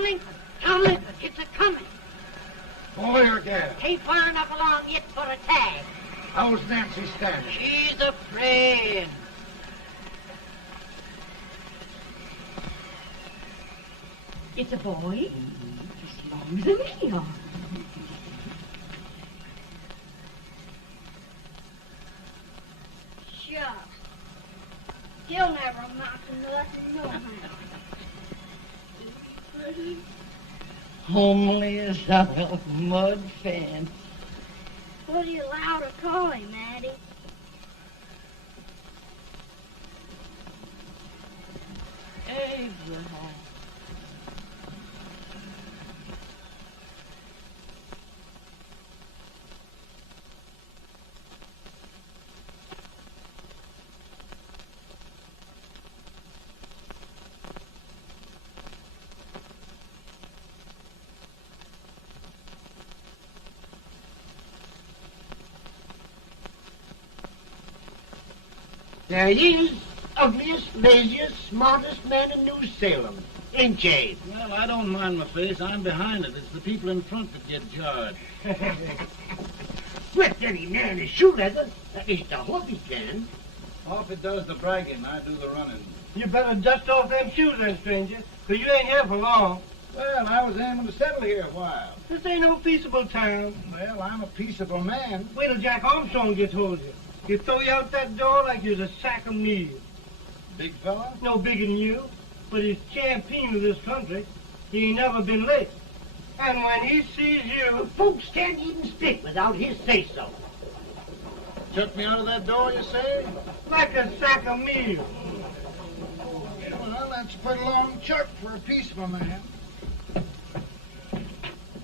Tomlin, Tomlin, it's a coming. Boy or gal? Ain't far enough along yet for a tag. How's Nancy standing? She's a praying. It's a boy. As long as a me are. Shucks. He'll never amount to nothing, no how. Pretty. Homely as a mud fan. What do you allow to call him, Addie? Abraham. There he is, ugliest, laziest, smartest man in New Salem, ain't ye? Well, I don't mind my face. I'm behind it. It's the people in front that get jarred. With any man is shoe leather, at least I hope he can. Off it does the bragging. I do the running. You better dust off them shoes then, stranger, 'cause you ain't here for long. Well, I was aiming to settle here a while. This ain't no peaceable town. Well, I'm a peaceable man. Wait till Jack Armstrong gets hold of you. He'll throw you out that door like you was a sack of meal. Big fella? No bigger than you, but he's champion of this country. He ain't never been late. And when he sees you... Folks can't even speak without his say-so. Took me out of that door, you say? Like a sack of meal. Well, that's a pretty long chuck for a peaceable man.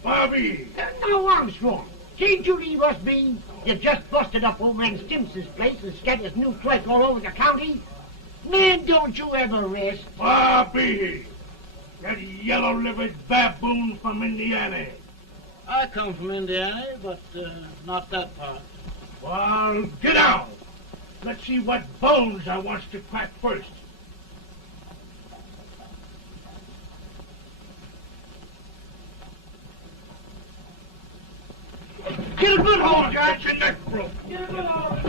Bobby! Now, Armstrong, can't you leave us be? You've just busted up over in Stimson's place and scattered new clerk all over the county. Man, don't you ever rest. Bobby! That yellow-livered baboon from Indiana. I come from Indiana, but not that part. Well, get out. Let's see what bones I wants to crack first. Get a good hold, Jack. Get your neck broke. Get a good hold.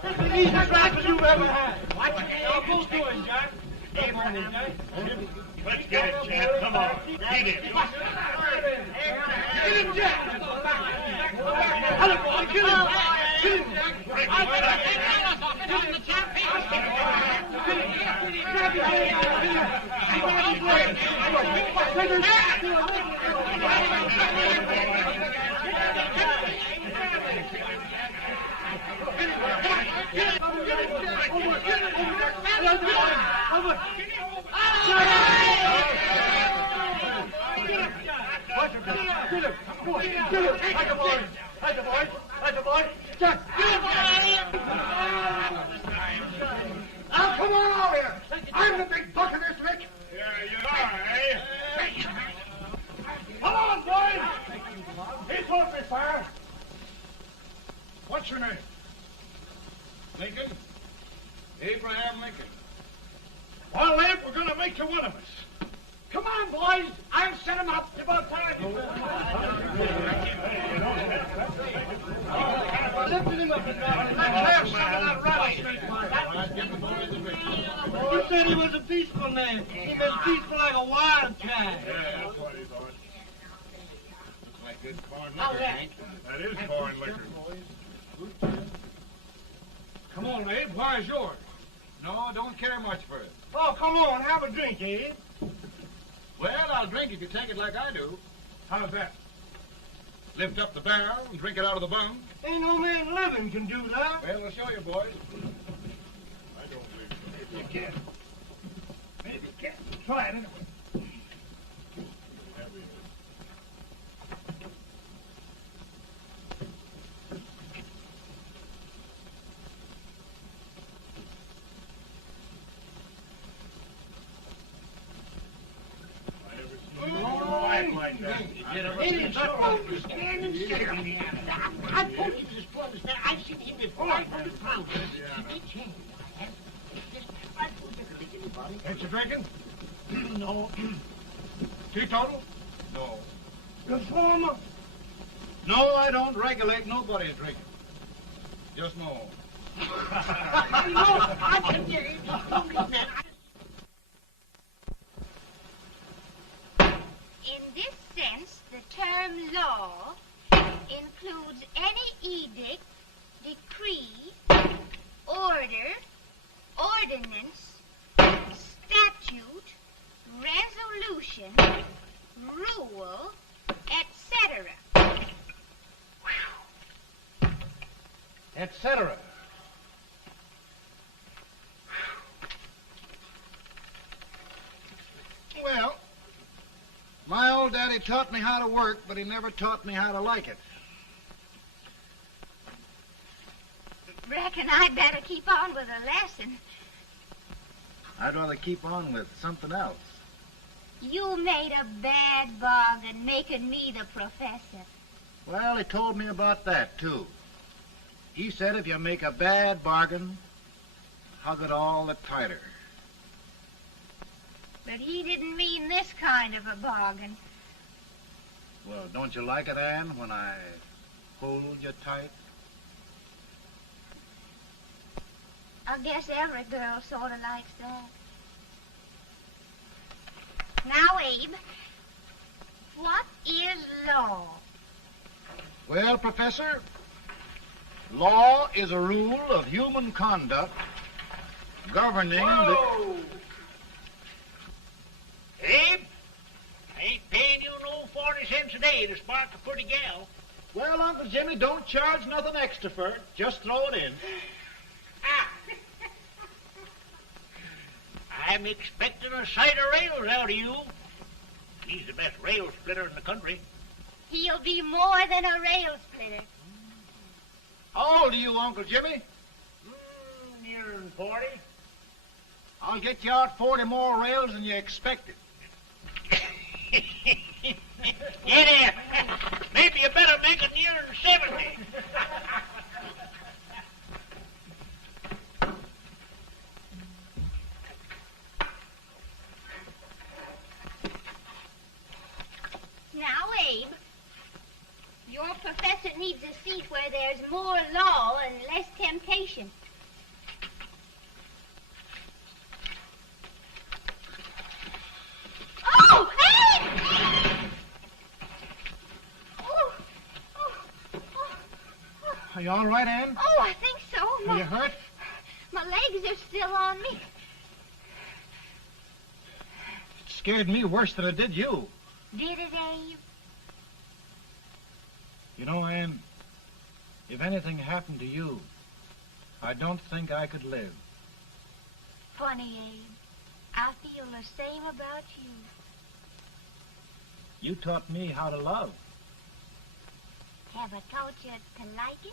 That's the easiest rifle you've ever had. Watch it. Now go to it, Jack. Come on, Jack. Let's get it, Jack. Come on. Get it. Get him, Jack. Hello, boy. Get him. Get him, Jack. Now, come on over here. I'm the big buck of this lick. Yeah, you are, eh? Come on, boys. He's off me, fire. What's your name? Lincoln? Abraham Lincoln. Well, Lamp, we're going to make you one of us. Come on, boys. I'll set him up. It's about time. Lifted him up and down. Let's have some of that rattlesnake fire. You said he was a peaceful man. He was peaceful like a wildcat. Yeah, that's what he thought. Looks like good foreign liquor, Hank. That is foreign liquor. Come on, Abe. Where's yours? No, don't care much for it. Oh, come on. Have a drink, Abe. Well, I'll drink if you take it like I do. How's that? Lift up the barrel and drink it out of the bung. Ain't no man living can do that. Well, we'll show you, boys. I don't believe so. You can. Maybe you can. Try it anyway. Like that. It is so stand and stare on me. I told you this boy was there. I've seen him before. 500 pounds. Each hand. I told you to lick anybody. Ain't you drinking? No. Teetotal? No. Reformer? No, I don't regulate nobody's drinking. Just no. No, I can get it. In this sense, the term law includes any edict, decree, order, ordinance, statute, resolution, rule, etc. Etc. Well, my old daddy taught me how to work, but he never taught me how to like it. Reckon I'd better keep on with the lesson. I'd rather keep on with something else. You made a bad bargain making me the professor. Well, he told me about that, too. He said if you make a bad bargain, hug it all the tighter. But he didn't mean this kind of a bargain. Well, don't you like it, Anne, when I hold you tight? I guess every girl sort of likes that. Now, Abe, what is law? Well, Professor, law is a rule of human conduct governing Whoa! Abe, I ain't paying you no 40 cents a day to spark a pretty gal. Well, Uncle Jimmy, don't charge nothing extra for it. Just throw it in. I'm expecting a sight of rails out of you. He's the best rail splitter in the country. He'll be more than a rail splitter. How old are you, Uncle Jimmy? Nearing 40. I'll get you out 40 more rails than you expected. Get in. Maybe you better make it nearing 70. Now, Abe, your professor needs a seat where there's more law and less temptation. Oh, Abe! Are you all right, Anne? Oh, I think so. Are you hurt? My legs are still on me. It scared me worse than it did you. Did it, Abe? You know, Anne, if anything happened to you, I don't think I could live. Funny, Abe. I feel the same about you. You taught me how to love. Have I taught you to like it?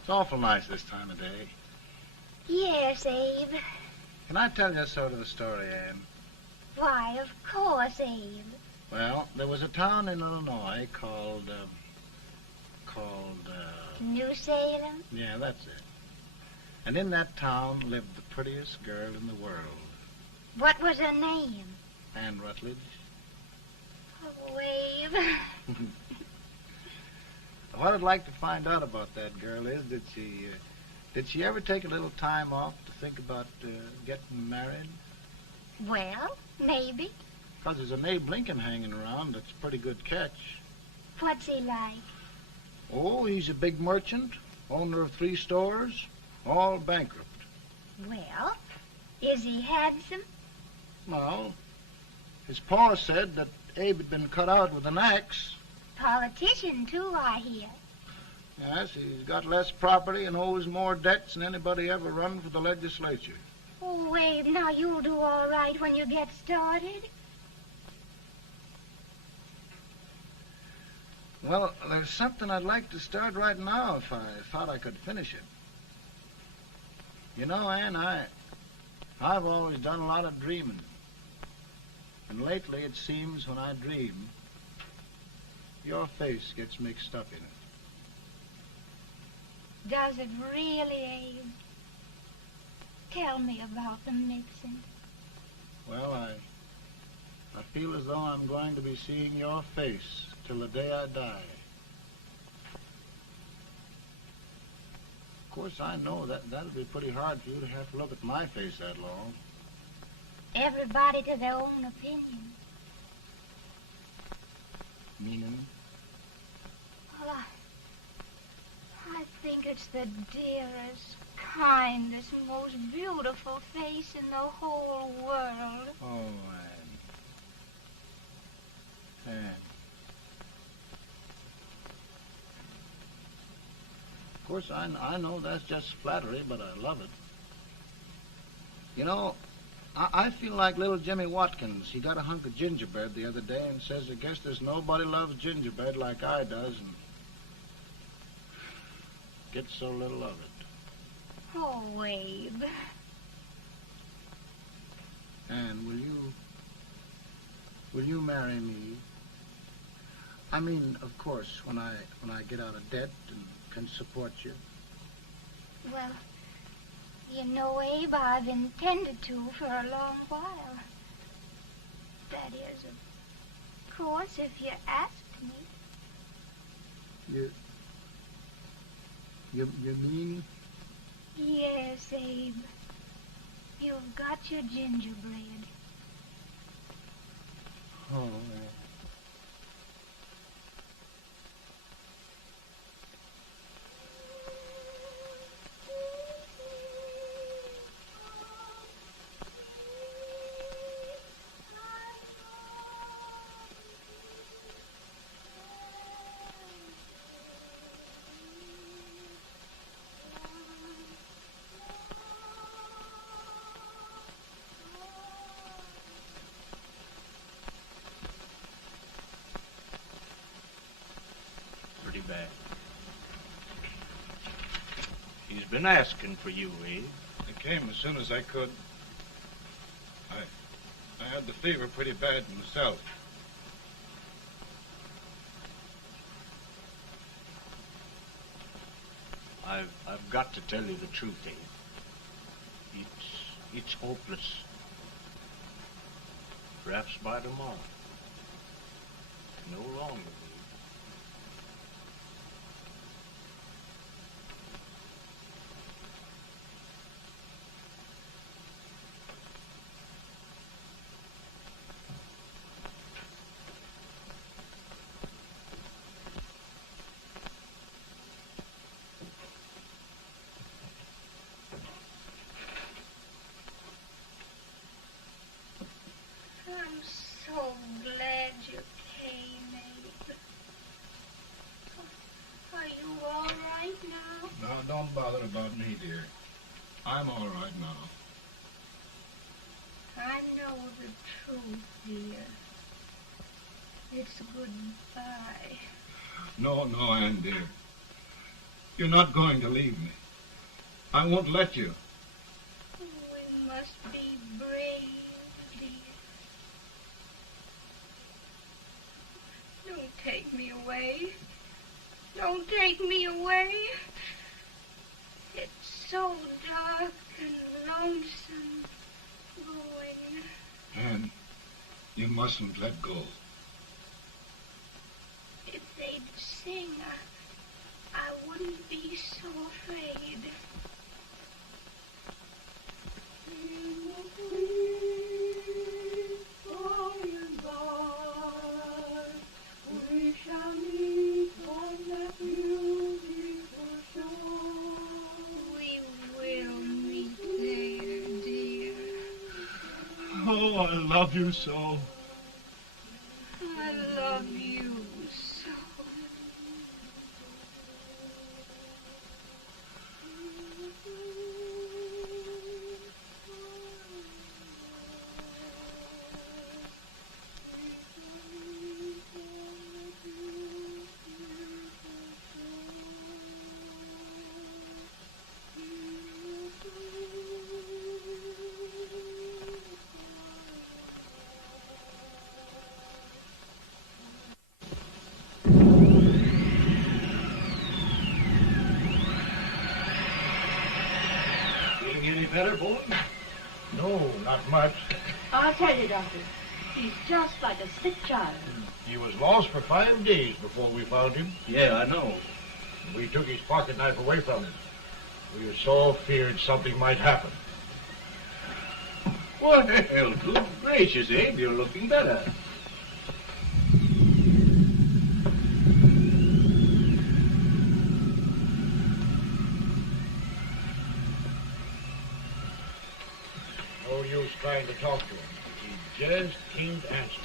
It's awful nice this time of day. Yes, Abe. Can I tell you sort of a story, Anne? Why, of course, Abe. Well, there was a town in Illinois called, New Salem? yeah, that's it. And in that town lived the prettiest girl in the world, What was her name? Anne Rutledge. Oh, Abe. What I'd like to find out about that girl is, did she ever take a little time off to think about getting married? Well, maybe. Because there's an Abe Lincoln hanging around that's a pretty good catch. What's he like? Oh, he's a big merchant, owner of 3 stores, all bankrupt. Well, is he handsome? Well, his pa said that Abe had been cut out with an axe. Politician, too, I hear. Yes, he's got less property and owes more debts than anybody ever run for the legislature. Oh, Abe, now you'll do all right when you get started. Well, there's something I'd like to start right now if I thought I could finish it. You know, Ann, I've always done a lot of dreaming. And lately it seems when I dream, your face gets mixed up in it. Does it really, Abe? Tell me about the mixing. Well, I feel as though I'm going to be seeing your face till the day I die. Of course, I know that'll be pretty hard for you to have to look at my face that long. Everybody to their own opinion. Meaning? Well, I think it's the dearest, kindest, most beautiful face in the whole world. Oh, Ann. Ann. Of course, I know that's just flattery, but I love it. You know, I feel like little Jimmy Watkins. He got a hunk of gingerbread the other day and says, I guess there's nobody loves gingerbread like I does, and gets so little of it. Oh, Abe. Ann, will you marry me? I mean, of course, when I get out of debt and can support you. Well, you know, Abe, I've intended to for a long while. That is, of course, if you asked me. You mean? Yes, Abe. You've got your gingerbread. Oh, Pretty bad. He's been asking for you, Abe. I came as soon as I could. I had the fever pretty bad myself. I've got to tell you the truth, Abe. It's hopeless. Perhaps by tomorrow. No longer. I'm so glad you came, Abe. Are you all right now? No, don't bother about me, dear. I'm all right now. I know the truth, dear. It's goodbye. No, Ann, dear. You're not going to leave me. I won't let you. We must be brave, dear. Don't take me away. Don't take me away. It's so dark and lonesome going. Ann, you mustn't let go. If they'd sing, I wouldn't be so afraid. We shall meet on that beautiful shore. We will meet there, dear. Oh, I love you so. I love you so. much. I'll tell you, Doctor, he's just like a sick child. He was lost for 5 days before we found him. Yeah, I know. We took his pocket knife away from him. We were so feared something might happen. Well, good gracious, Abe, you're looking better. No use trying to talk to him. He just can't answer.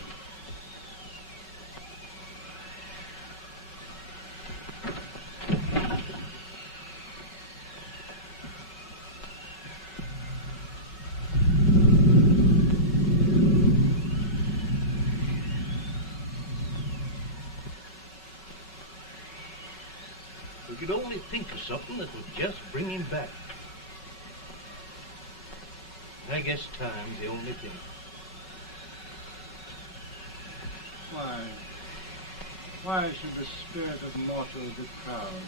We could only think of something that would just bring him back. I guess time's the only thing. Why should the spirit of mortal be proud?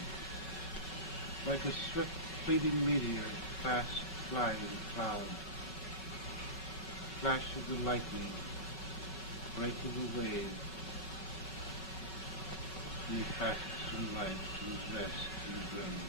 Like a swift fleeting meteor, fast flying cloud. Flash of the lightning, break of the wave. He passes from life to his rest in the grave.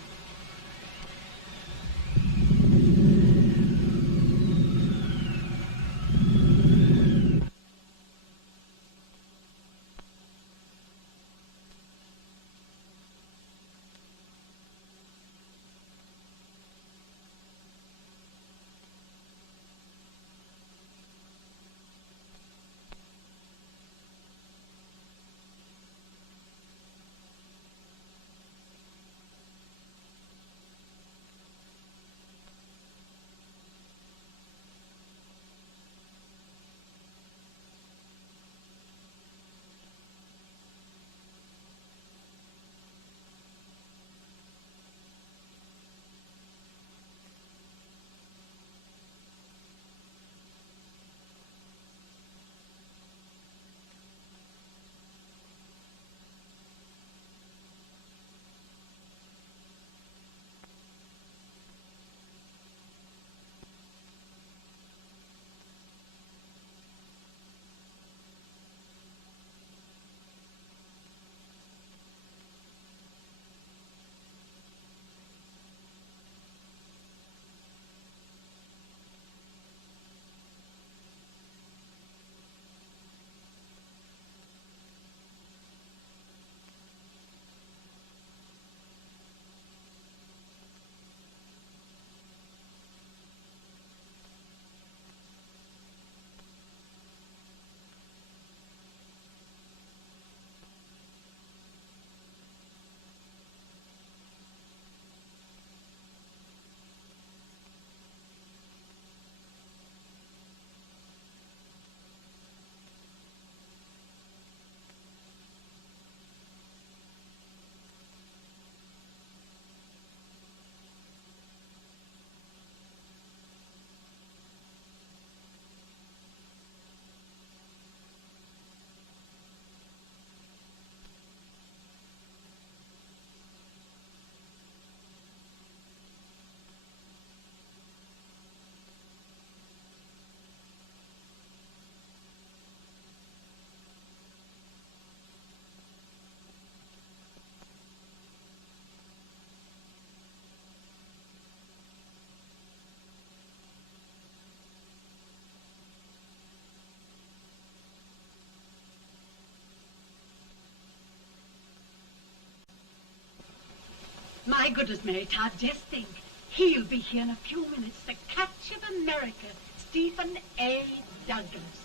My goodness, Mary Todd, just think. He'll be here in a few minutes. The catch of America, Stephen A. Douglas.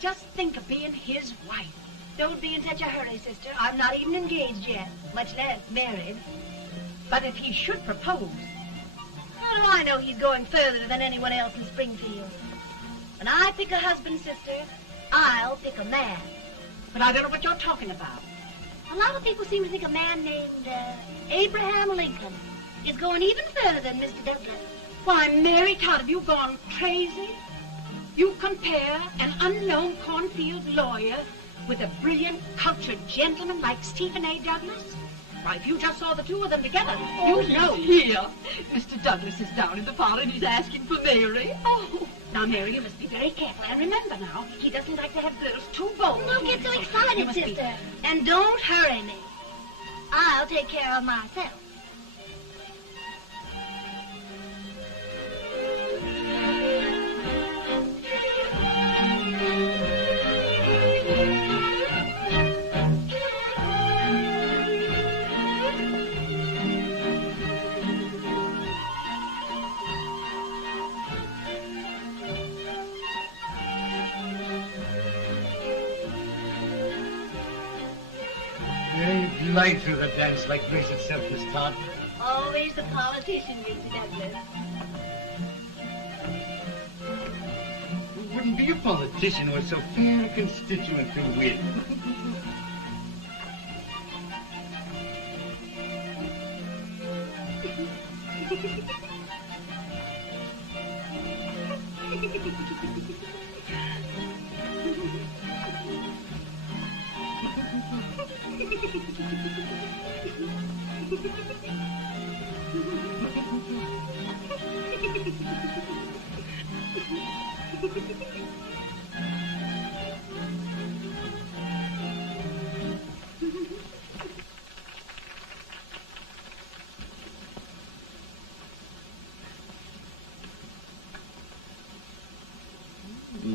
Just think of being his wife. Don't be in such a hurry, sister. I'm not even engaged yet, much less married. But if he should propose... How do I know he's going further than anyone else in Springfield? When I pick a husband, sister, I'll pick a man. But I don't know what you're talking about. A lot of people seem to think a man named Abraham Lincoln is going even further than Mr. Douglas. Why, Mary Todd, have you gone crazy? You compare an unknown cornfield lawyer with a brilliant, cultured gentleman like Stephen A. Douglas? Why, if you just saw the two of them together, Oh, you'd know. Here. Mr. Douglas is down in the parlor and he's asking for Mary. Oh. Now, Mary, you must be very careful. And remember now, he doesn't like to have girls too bold. Don't get so You excited, must be- sister. And don't hurry me. I'll take care of myself. They glide through the dance like grace itself, Miss Todd. Always the politician, Mr. Douglas. Wouldn't be a politician with so fair a constituent to win.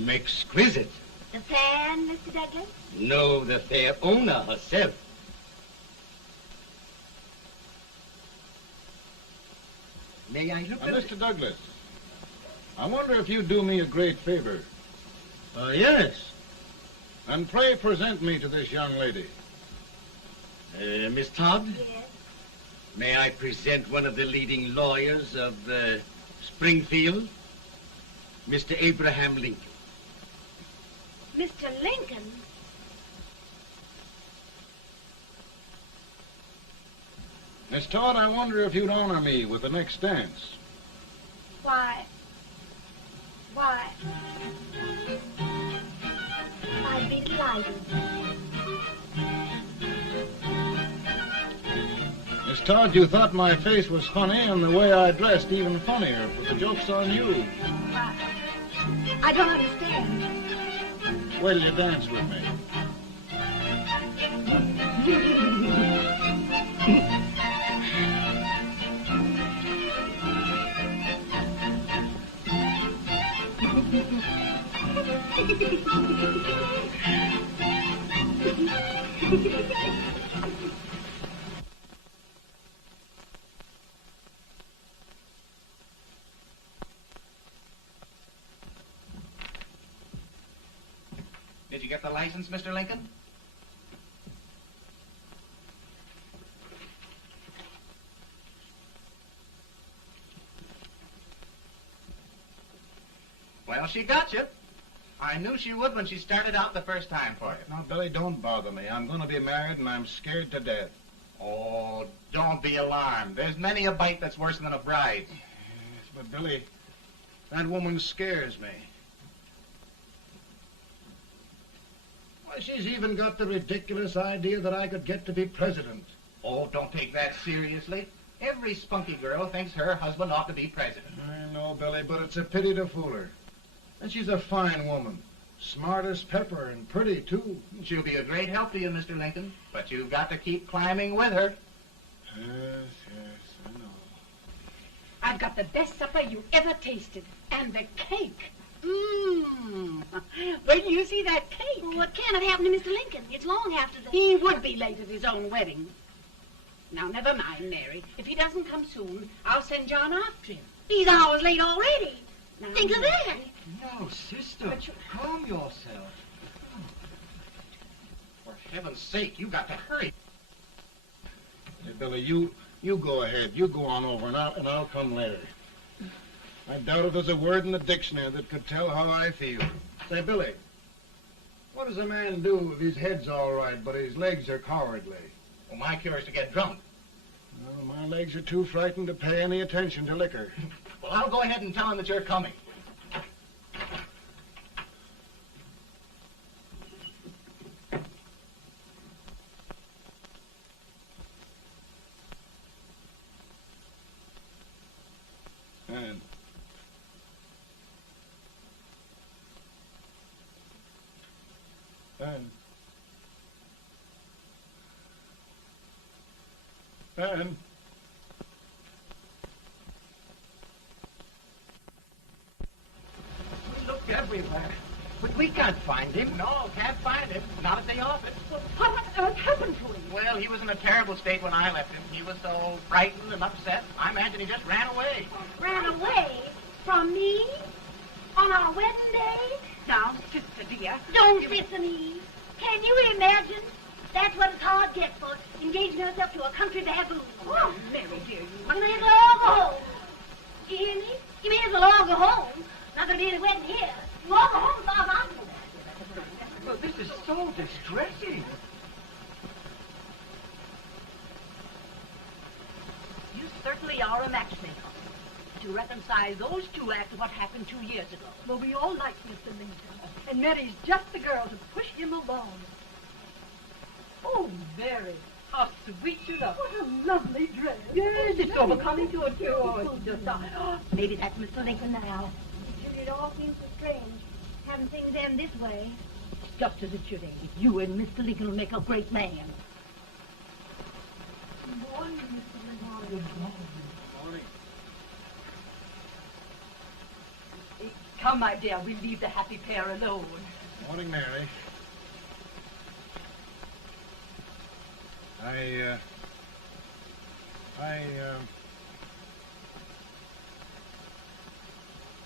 Exquisite. The fan, Mr. Douglas? No, the fair owner herself. May I look at it? Mr. Douglas, I wonder if you'd do me a great favor. Yes. And pray present me to this young lady. Miss Todd? Yes. May I present one of the leading lawyers of Springfield, Mr. Abraham Lincoln. Mr. Lincoln? Miss Todd, I wonder if you'd honor me with the next dance. Why? I'd be delighted. Miss Todd, you thought my face was funny and the way I dressed even funnier, but the joke's on you. I don't understand. Wait till you dance with me. Did you get the license, Mr. Lincoln? Well, she got you. I knew she would when she started out the first time for you. Now, Billy, don't bother me. I'm going to be married and I'm scared to death. Oh, don't be alarmed. There's many a bite that's worse than a bride. Yes, but Billy, that woman scares me. Why, she's even got the ridiculous idea that I could get to be president. Oh, don't take that seriously. Every spunky girl thinks her husband ought to be president. I know, Billy, but it's a pity to fool her. And she's a fine woman. Smart as pepper and pretty, too. She'll be a great help to you, Mr. Lincoln. But you've got to keep climbing with her. Yes, I know. I've got the best supper you ever tasted. And the cake. Mmm. When you see that cake. Well, what can have happened to Mr. Lincoln? It's long after the... He would be late at his own wedding. Now, never mind, Mary. If he doesn't come soon, I'll send John after him. He's hours late already. Now, Think of that. No, sister. But you- Calm yourself. For heaven's sake, you've got to hurry. Hey, Billy, you go ahead. You go on over, and I'll come later. I doubt if there's a word in the dictionary that could tell how I feel. Say, Billy, what does a man do if his head's all right, but his legs are cowardly? Well, my cure is to get drunk. Well, my legs are too frightened to pay any attention to liquor. Well, I'll go ahead and tell him that you're coming. Anne. We looked everywhere, but we can't find him. No, can't find him. Not at the office. Well, what on earth happened to him? Well, he was in a terrible state when I left him. He was so frightened and upset. I imagine he just ran away. Ran away from me on our wedding day? Now, sister dear. Don't listen, Eve. Can you imagine? That's what it's hard gets for engaging herself to a country baboon. Oh, Mary, dear, you... You may as well all go home. Do you hear me? You may as well all go home. Not gonna be any wedding here. You all go home as far as I'm concerned. Well, this is so distressing. You certainly are a matchmaker. To reconcile those two after what happened 2 years ago. Well, we all like Mr. Lincoln, and Mary's just the girl to push him along. Oh, Mary, how sweet you look. What a lovely dress. Yes, it's overcoming to it, too. Oh, it's just... maybe that's Mr. Lincoln now. It all seems so strange, having things end this way. It's just as it should end. You and Mr. Lincoln will make a great man. Good morning, Mr. Lincoln. Good morning. Come, my dear, we'll leave the happy pair alone. Morning, Mary.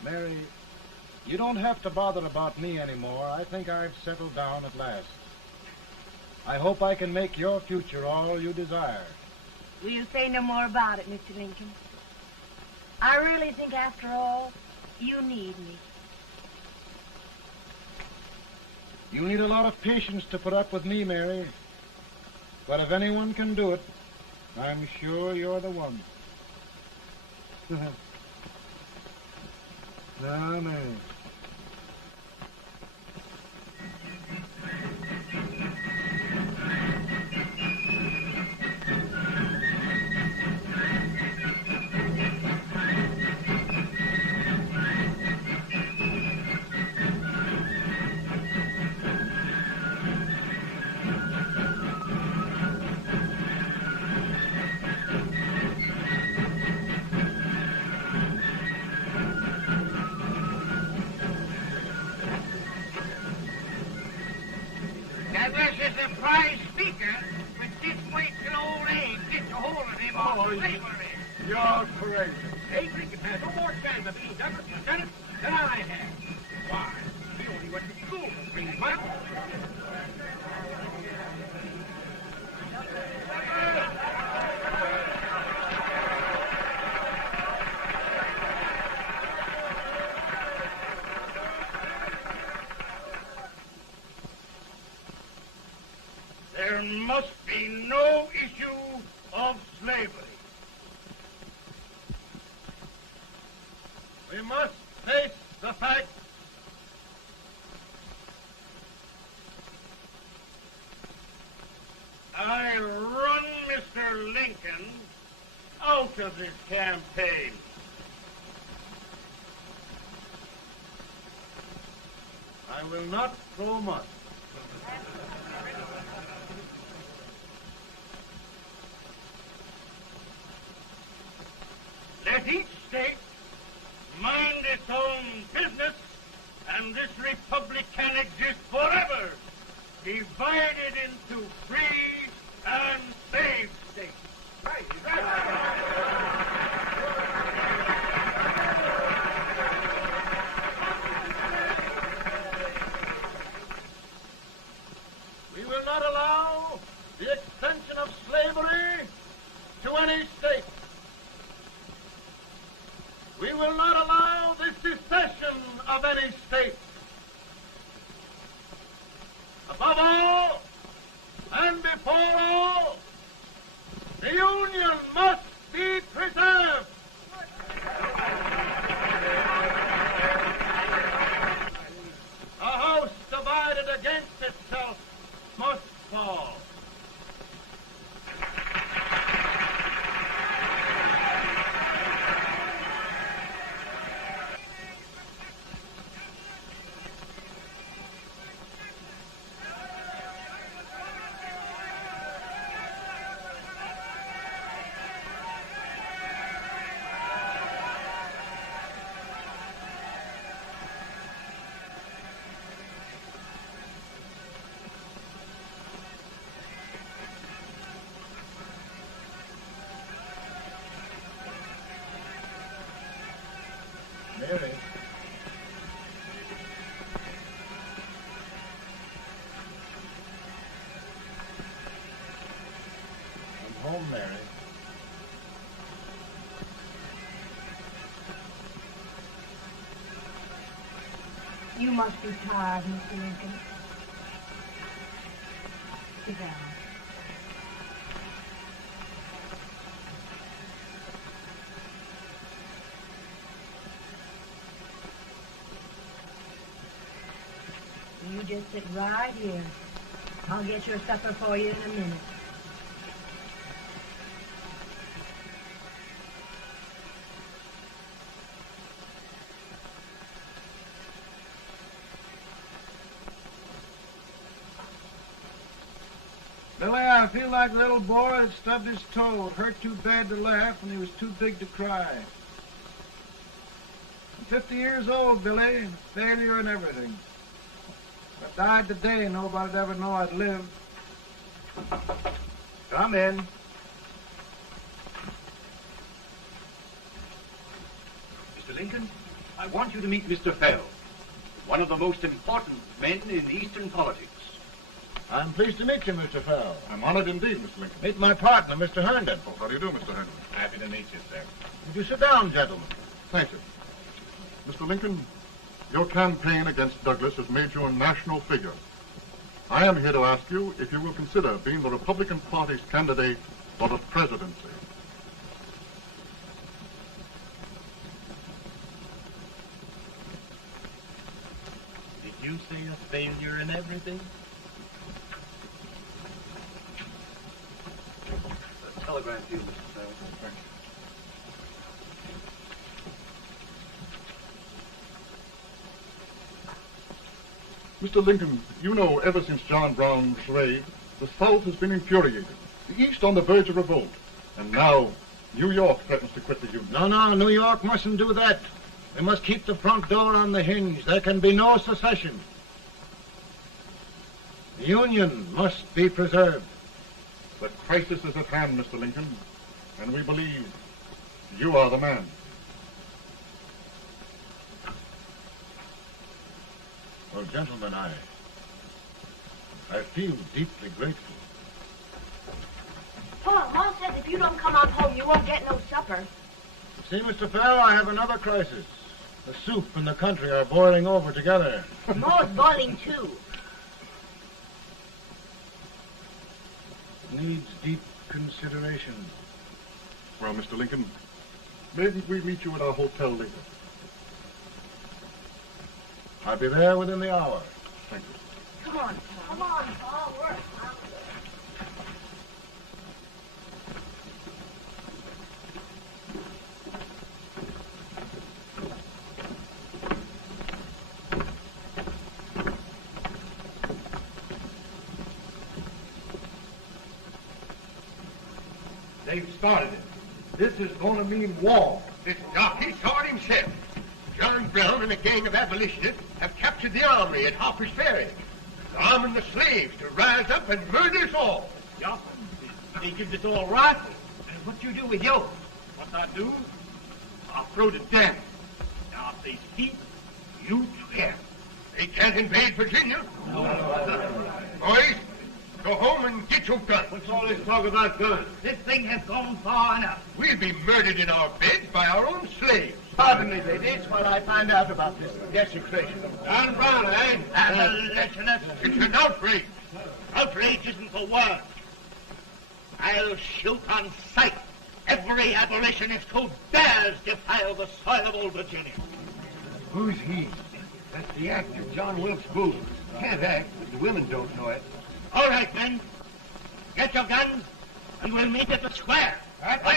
Mary, you don't have to bother about me anymore. I think I've settled down at last. I hope I can make your future all you desire. We'll say no more about it, Mr. Lincoln. I really think, after all, you need me. You need a lot of patience to put up with me, Mary. But if anyone can do it, I'm sure you're the one. Now, Mary. Douglas is a prize speaker, but just wait till old Abe gets a hold of him on slavery. You're crazy. Abe Lincoln has no more chance of being Douglas Lieutenant than I have. Why, he only went to school for 3 months. There must be no issue of slavery. We must face the fact I run Mr. Lincoln out of this campaign. I will not throw much. Let each state mind its own business, and this republic can exist forever, divided into free and slave states. Right. We will not allow the extension of slavery to any state. We will not allow the secession of any state. Above all, and before all, the Union must be preserved. A house divided against itself must fall. home, Mary. You must be tired, Mr. Lincoln. Sit down. You just sit right here. I'll get your supper for you in a minute. Billy, I feel like a little boy that stubbed his toe. It hurt too bad to laugh, and he was too big to cry. I'm 50 years old, Billy, failure and everything. If I died today, nobody'd ever know I'd lived. Come in. Mr. Lincoln, I want you to meet Mr. Fell, one of the most important men in Eastern politics. I'm pleased to meet you, Mr. Fell. I'm honored indeed, Mr. Lincoln. Meet my partner, Mr. Herndon. Oh, how do you do, Mr. Herndon? Happy to meet you, sir. Would you sit down, gentlemen? Thank you. Mr. Lincoln, your campaign against Douglas has made you a national figure. I am here to ask you if you will consider being the Republican Party's candidate for the presidency. Did you say a failure in everything? A telegram to you, Mr. Fell. Thank you. Mr. Lincoln, you know ever since John Brown's raid, the South has been infuriated, the East on the verge of revolt, and now New York threatens to quit the Union. No, New York mustn't do that. We must keep the front door on the hinge. There can be no secession. The Union must be preserved. The crisis is at hand, Mr. Lincoln, and we believe you are the man. Well, gentlemen, I feel deeply grateful. Paul, Mom says if you don't come on home, you won't get no supper. See, Mr. Fell, I have another crisis. The soup and the country are boiling over together. Ma's boiling too. Needs deep consideration. Well, Mr. Lincoln, maybe we meet you at our hotel later. I'll be there within the hour. Thank you. Come on, Paul. Come on, Paul. We're They've started it. This is going to mean war. This jockey saw it himself. John Brown and a gang of abolitionists have captured the armory at Harper's Ferry. They're arming the slaves to rise up and murder us all. Yeah, they give us all rifles. And what you do with yours? What I do? I'll throw the damn. Now, if they speak, you swear. They can't invade Virginia. Boys, go home and get your guns. What's all this talk about guns? This thing has gone far enough. We'll be murdered in our beds by our own slaves. Pardon me, ladies, while I find out about this desecration. John Brown, eh? Abolitionist. It's an outrage. Outrage isn't the word. I'll shoot on sight every abolitionist who dares defile the soil of Old Virginia. Who's he? That's the actor, John Wilkes Booth. Can't act, but the women don't know it. All right, men. Get your guns, and we'll meet at the square. At the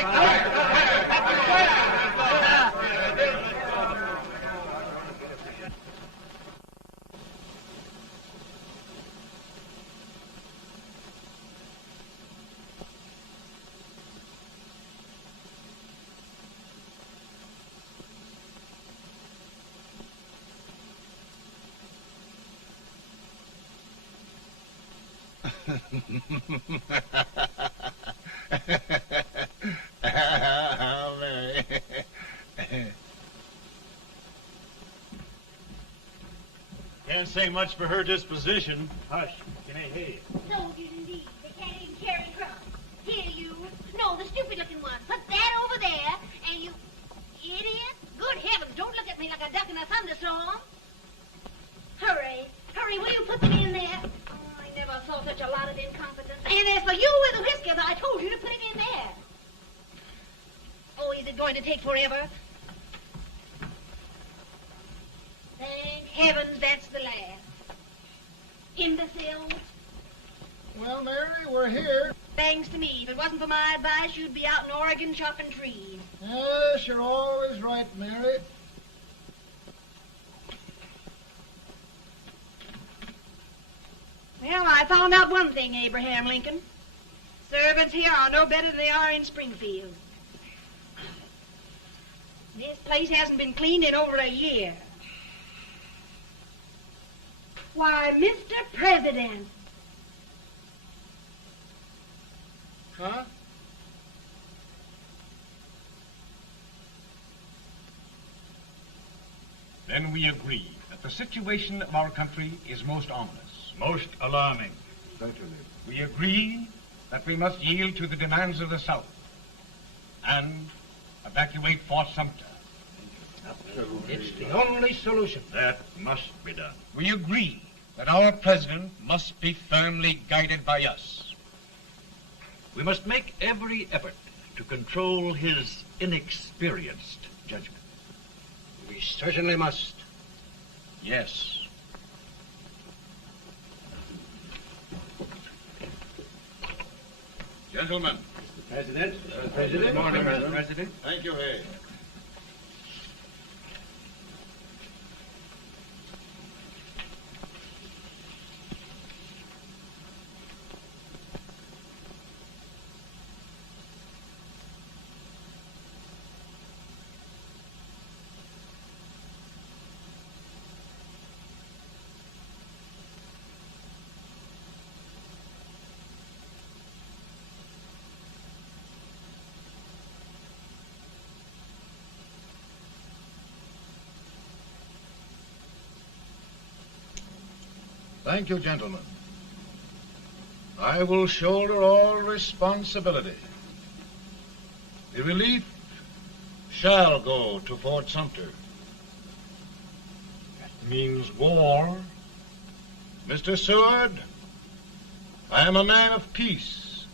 How merry. Can't say much for her disposition. Hush, can I hear you? soldiers indeed. They can't even carry crumbs. Here, you. expecting a thunderstorm. Hurry. Hurry, will you put them in there? Oh, I never saw such a lot of incompetence. And as for you with the whiskers, I told you to put it in there. Oh, is it going to take forever? Thank heavens that's the last. Imbeciles. Well, Mary, we're here. Thanks to me. If it wasn't for my advice, you'd be out in Oregon chopping trees. Yes, you're always right, Mary. Well, I found out one thing, Abraham Lincoln. Servants here are no better than they are in Springfield. This place hasn't been cleaned in over a year. Why, Mr. President. Huh? Then we agree that the situation of our country is most ominous. Most alarming. Certainly. We agree that we must yield to the demands of the South and evacuate Fort Sumter. It's the only solution. That must be done. We agree that our president must be firmly guided by us. We must make every effort to control his inexperienced judgment. We certainly must. Yes. Gentlemen. President. Good morning, Mr. President. Thank you, Hay. Thank you, gentlemen. I will shoulder all responsibility. The relief shall go to Fort Sumter. That means war. Mr. Seward, I am a man of peace,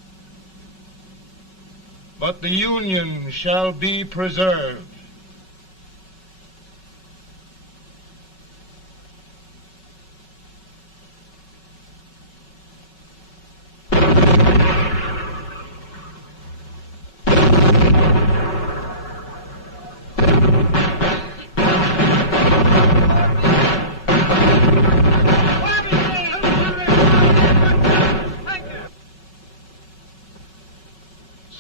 but the Union shall be preserved.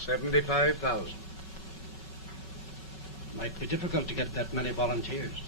$75,000. Might be difficult to get that many volunteers.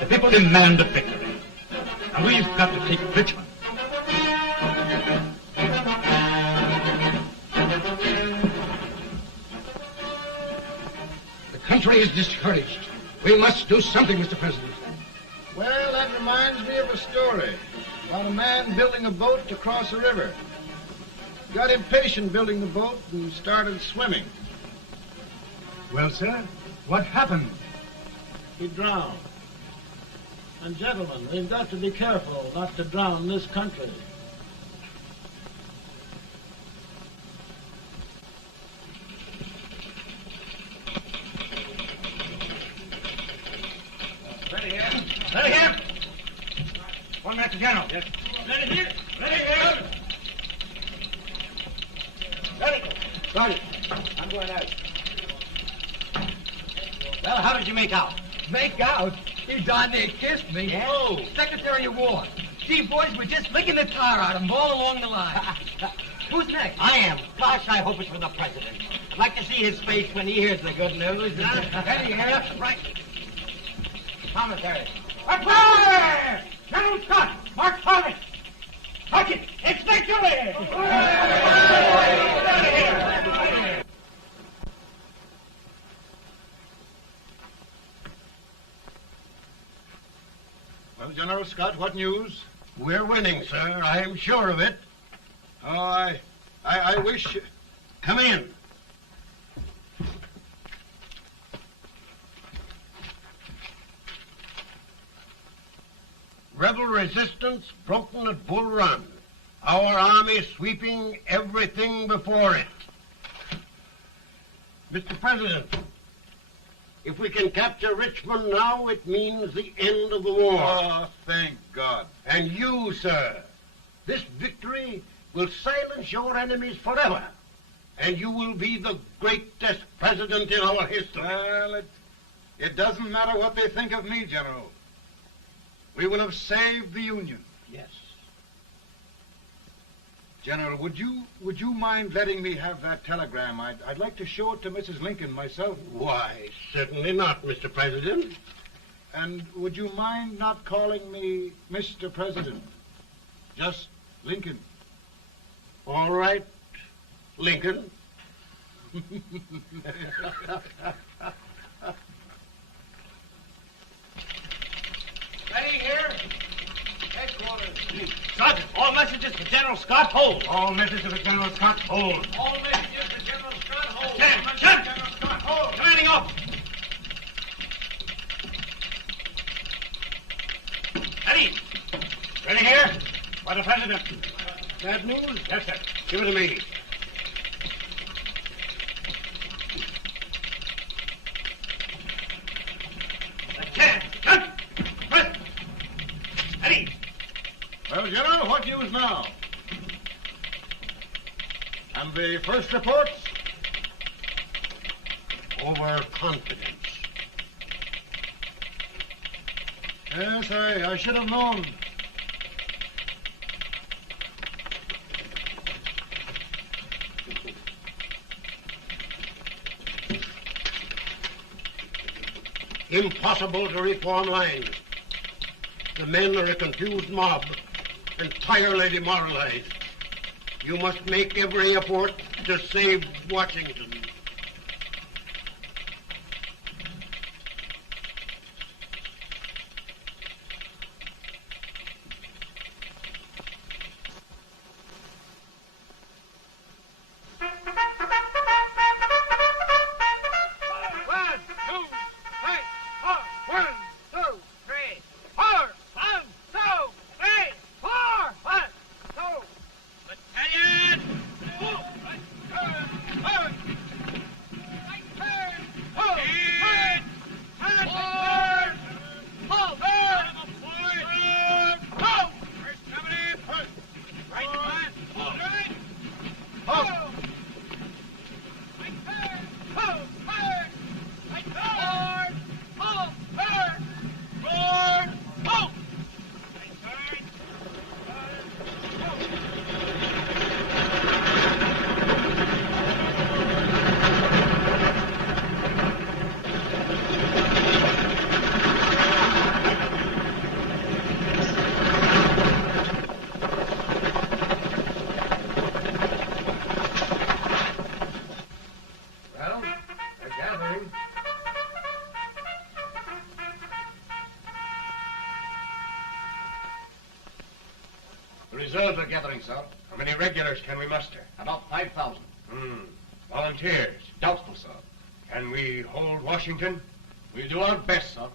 The people demand a victory. And we've got to take Richmond. The country is discouraged. We must do something, Mr. President. Well, that reminds me of a story about a man building a boat to cross a river. He got impatient building the boat and started swimming. Well, sir, what happened? He drowned. And gentlemen, we've got to be careful not to drown this country. Ready here. Ready here. 1 minute to General. Yes. Ready here. Ready here. Ready. Ready. I'm going out. Well, how did you make out? Make out? He darn near kissed me. Yeah? Oh, Secretary of War. Gee, boys, we're just licking the tar out of him all along the line. Who's next? I am. Gosh, I hope it's for the president. I'd like to see his face when he hears the good news. Ready here. Right. Commissary. Fire! General Scott! Mark Thomas! Mark it! It's victory! Well, General Scott, what news? We're winning, sir. I'm sure of it. Oh, I wish... Come in. Rebel resistance broken at Bull Run. Our army sweeping everything before it. Mr. President, if we can capture Richmond now, it means the end of the war. Oh, thank God. And you, sir, this victory will silence your enemies forever. And you will be the greatest president in our history. Well, it doesn't matter what they think of me, General. We will have saved the Union. Yes. General, would you mind letting me have that telegram? I'd like to show it to Mrs. Lincoln myself. Why, certainly not, Mr. President. And would you mind not calling me Mr. President? Just Lincoln. All right, Lincoln. Ready here. Headquarters. Sergeant, all messages for General Scott, hold. All messages for General Scott, hold. All messages for General Scott, hold. Stand. General Scott, hold. Commanding officer. Ready. Ready here. For the President. Bad news? Yes, sir. Give it to me. Well, General, what news now? And the first reports? Overconfidence. Yes, I should have known. Impossible to reform lines. The men are a confused mob, entirely demoralized. You must make every effort to save Washington. Reserves are gathering, sir. How many regulars can we muster? About 5,000. Volunteers? Doubtful, sir. Can we hold Washington? We'll do our best, sir.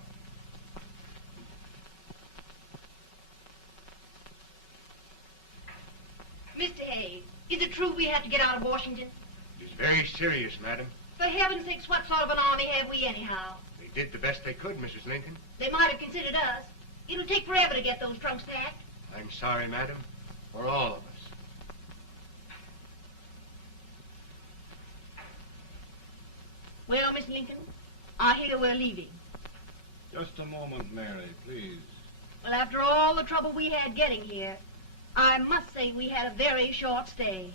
Mr. Hayes, is it true we have to get out of Washington? It's very serious, madam. For heaven's sakes, what sort of an army have we anyhow? They did the best they could, Mrs. Lincoln. They might have considered us. It'll take forever to get those trunks packed. I'm sorry, madam, for all of us. Well, Miss Lincoln, I hear we're leaving. Just a moment, Mary, please. Well, after all the trouble we had getting here, I must say we had a very short stay.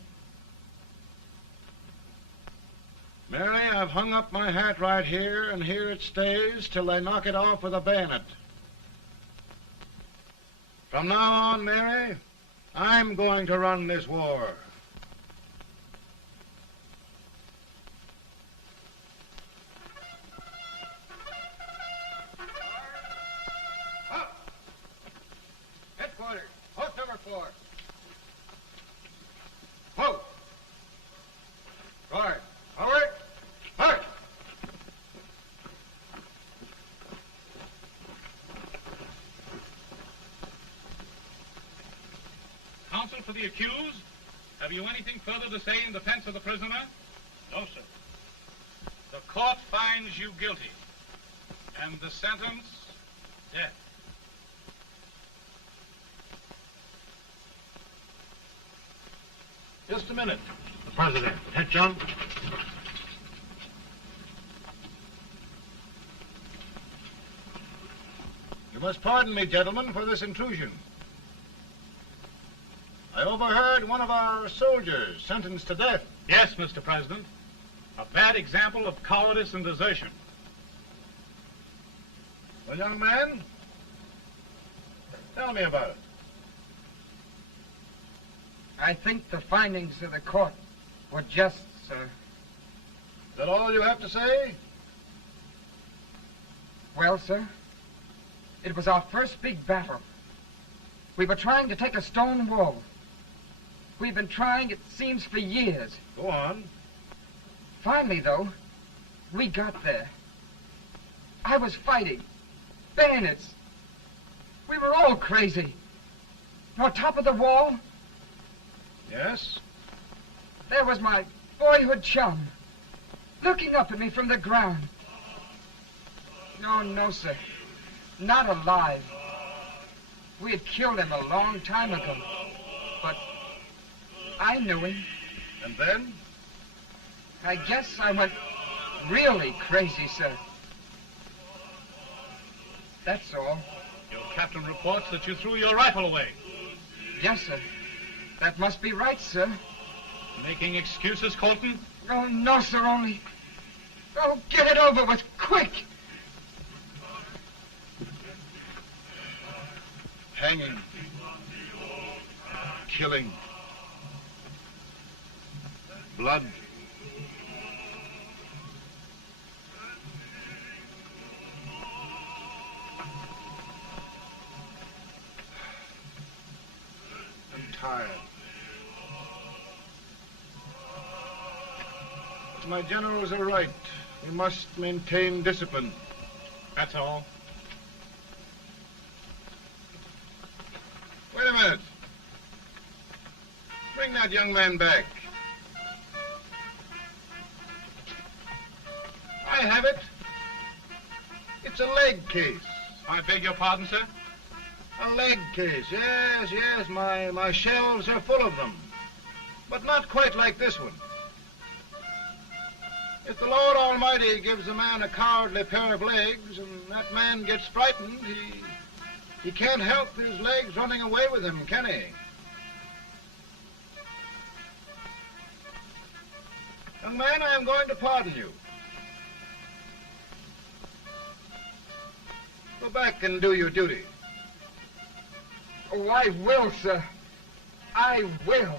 Mary, I've hung up my hat right here, and here it stays till they knock it off with a bayonet. From now on, Mary, I'm going to run this war. Headquarters, post number 4. Whoa! Guard, forward, march! Counsel for the accused, have you anything further to say in defense of the prisoner? No, sir. The court finds you guilty, and the sentence, death. Just a minute. The President. Head, John. You must pardon me, gentlemen, for this intrusion. I overheard one of our soldiers sentenced to death. Yes, Mr. President. A bad example of cowardice and desertion. Well, young man, tell me about it. I think the findings of the court were just, sir. Is that all you have to say? Well, sir, it was our first big battle. We were trying to take a stone wall. We've been trying, it seems, for years. Go on. Finally, though, we got there. I was fighting. Bayonets. We were all crazy. On top of the wall, Yes? there was my boyhood chum, looking up at me from the ground. No, sir. Not alive. We had killed him a long time ago. But I knew him. And then? I guess I went really crazy, sir. That's all. Your captain reports that you threw your rifle away. Yes, sir. That must be right, sir. Making excuses, Colton? Oh, no, sir, only... Oh, get it over with, quick! Hanging. Killing. Blood. I'm tired. But my generals are right. We must maintain discipline. That's all. Wait a minute. Bring that young man back. I have it. It's a leg case. I beg your pardon, sir? A leg case, yes. My shelves are full of them. But not quite like this one. If the Lord Almighty gives a man a cowardly pair of legs and that man gets frightened, he can't help his legs running away with him, can he? Young man, I am going to pardon you. Go back and do your duty. Oh, I will, sir. I will.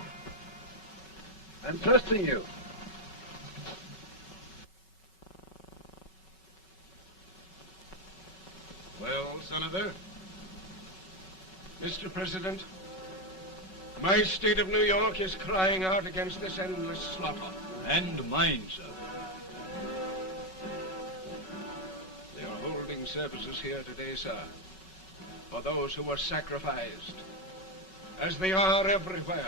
I'm trusting you. Well, Senator? Mr. President, My state of New York is crying out against this endless slaughter. And mine, sir. They are holding services here today, sir, for those who were sacrificed, as they are everywhere.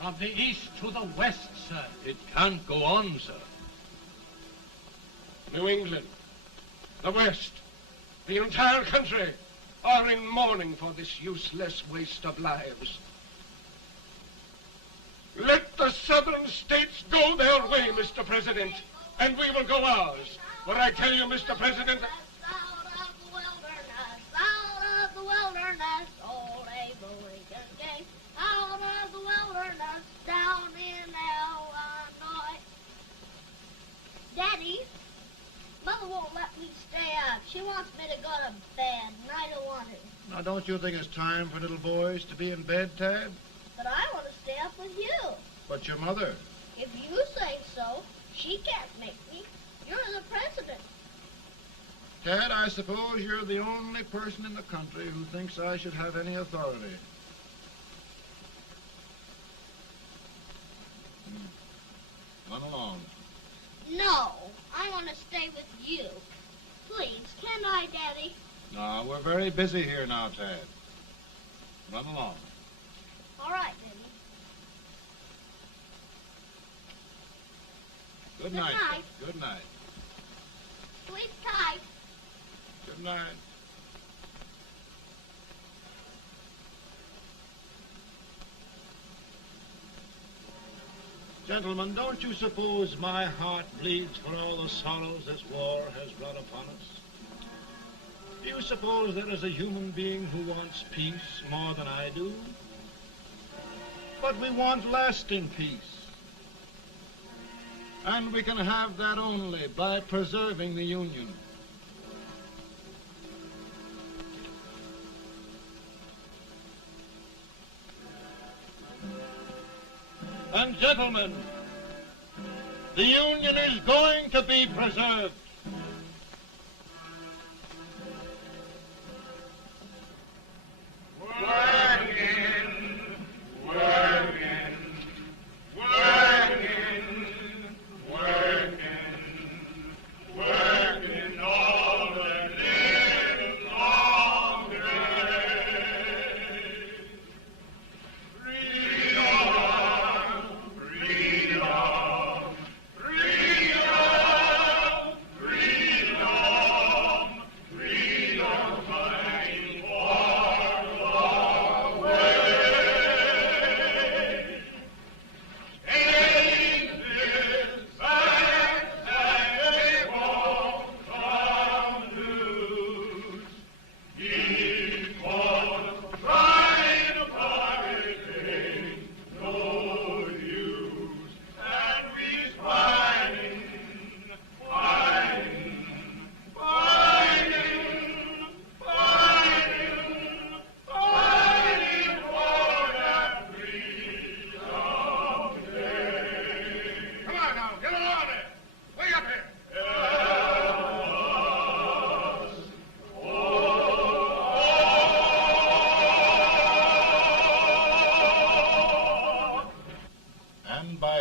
From the east to the west, sir. It can't go on, sir. New England, the West, the entire country are in mourning for this useless waste of lives. Let the southern states go their way, Mr. President, and we will go ours. But I tell you, Mr. President, Out of the wilderness, old Abraham Lincoln came. Out of the wilderness, down in Illinois. Daddy, Mother won't let me stay up. She wants me to go to bed, and I don't want to. Now, don't you think it's time for little boys to be in bed, Tad? But I want to stay up with you. But your mother? If you say so, she can't make me. You're the president. Tad, I suppose you're the only person in the country who thinks I should have any authority. Run along. No, I want to stay with you. Please, can I, Daddy? No, we're very busy here now, Tad. Run along. All right, Daddy. Good night. Good night. Good night. Sleep tight. Good night. Gentlemen, don't you suppose my heart bleeds for all the sorrows this war has brought upon us? Do you suppose there is a human being who wants peace more than I do? But we want lasting peace. And we can have that only by preserving the Union. And gentlemen, the Union is going to be preserved.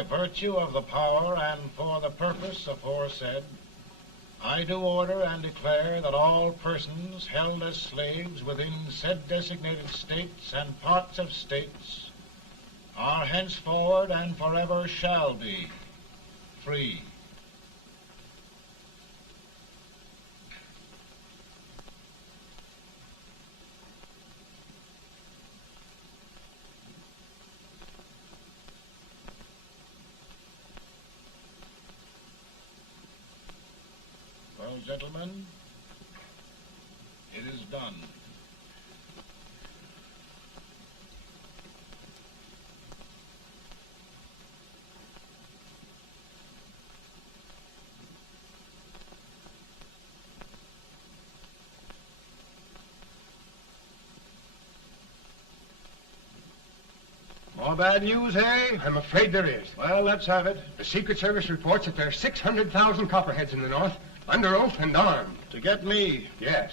Virtue of the power and for the purpose aforesaid, I do order and declare that all persons held as slaves within said designated states and parts of states are henceforward and forever shall be free. Well, gentlemen, it is done. More bad news, eh? I'm afraid there is. Well, let's have it. The Secret Service reports that there are 600,000 copperheads in the North, under oath and armed. To get me? Yes.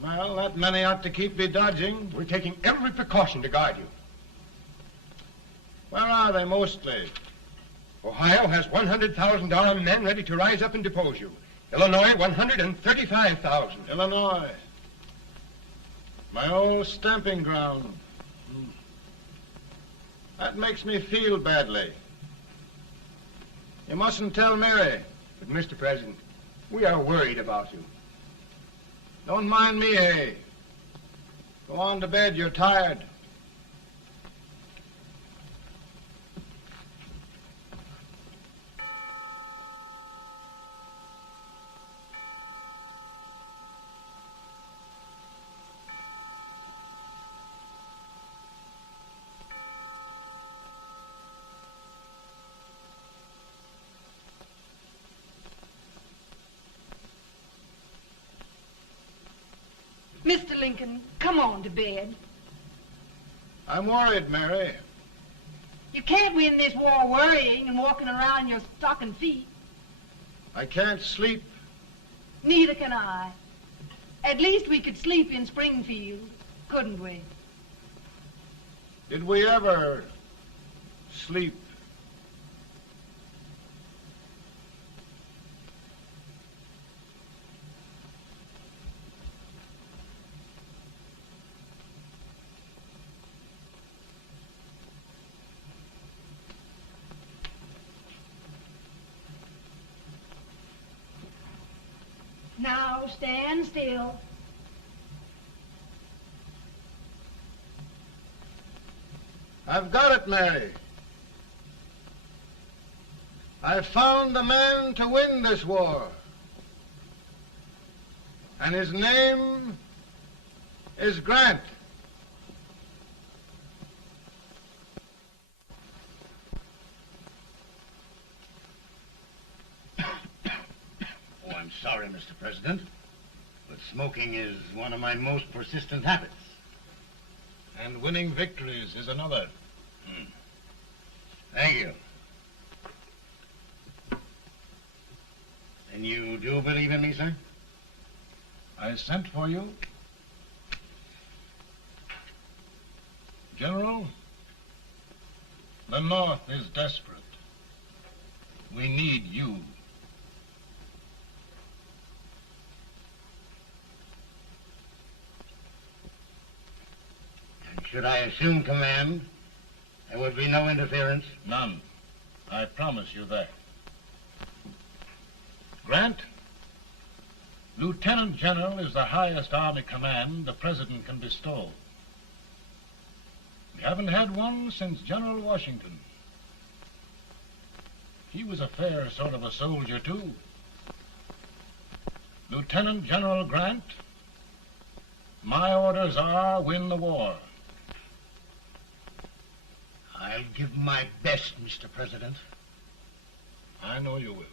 Well, that many ought to keep me dodging. We're taking every precaution to guard you. Where are they mostly? Ohio has 100,000 armed men ready to rise up and depose you. Illinois, 135,000. Illinois. My old stamping ground. That makes me feel badly. You mustn't tell Mary. But, Mr. President, we are worried about you. Don't mind me, Hay. Go on to bed. You're tired. Mr. Lincoln, come on to bed. I'm worried, Mary. You can't win this war worrying and walking around in your stocking feet. I can't sleep. Neither can I. At least we could sleep in Springfield, couldn't we? Did we ever sleep? Now stand still. I've got it, Mary. I've found the man to win this war. And his name is Grant. Oh, I'm sorry, Mr. President, but smoking is one of my most persistent habits. And winning victories is another. Thank you. And you do believe in me, sir? I sent for you. General, the North is desperate. We need you. And should I assume command, there would be no interference? None. I promise you that. Grant, Lieutenant General is the highest army command the President can bestow. We haven't had one since General Washington. He was a fair sort of a soldier, too. Lieutenant General Grant, my orders are win the war. I'll give my best, Mr. President. I know you will.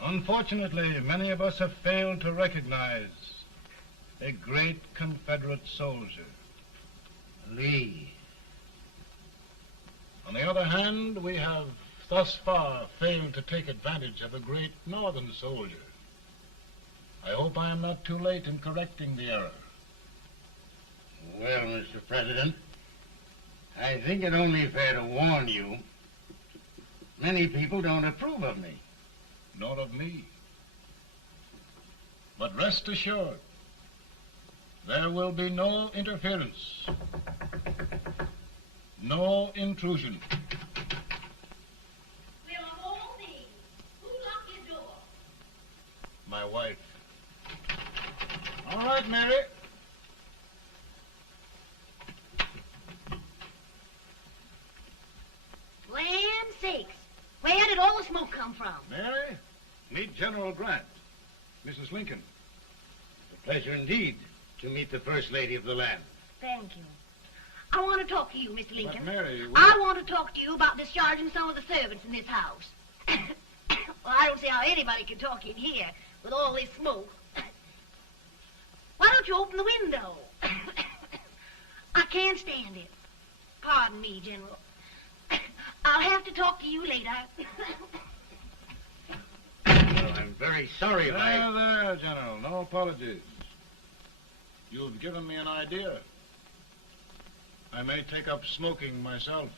Unfortunately, many of us have failed to recognize a great Confederate soldier. Lee. On the other hand, we have thus far failed to take advantage of a great Northern soldier. I hope I am not too late in correcting the error. Well, Mr. President, I think it only fair to warn you. Many people don't approve of me. Nor of me. But rest assured, there will be no interference, no intrusion. Will all these? Who locked your door? My wife. All right, Mary. Land sakes. Where did all the smoke come from? Mary, meet General Grant, Mrs. Lincoln. A pleasure indeed to meet the First Lady of the land. Thank you. I want to talk to you, Mr. Lincoln. But Mary, I want to talk to you about discharging some of the servants in this house. Well, I don't see how anybody can talk in here with all this smoke. Why don't you open the window? I can't stand it. Pardon me, General. I'll have to talk to you later. Well, I'm very sorry if There, General. No apologies. You've given me an idea. I may take up smoking myself.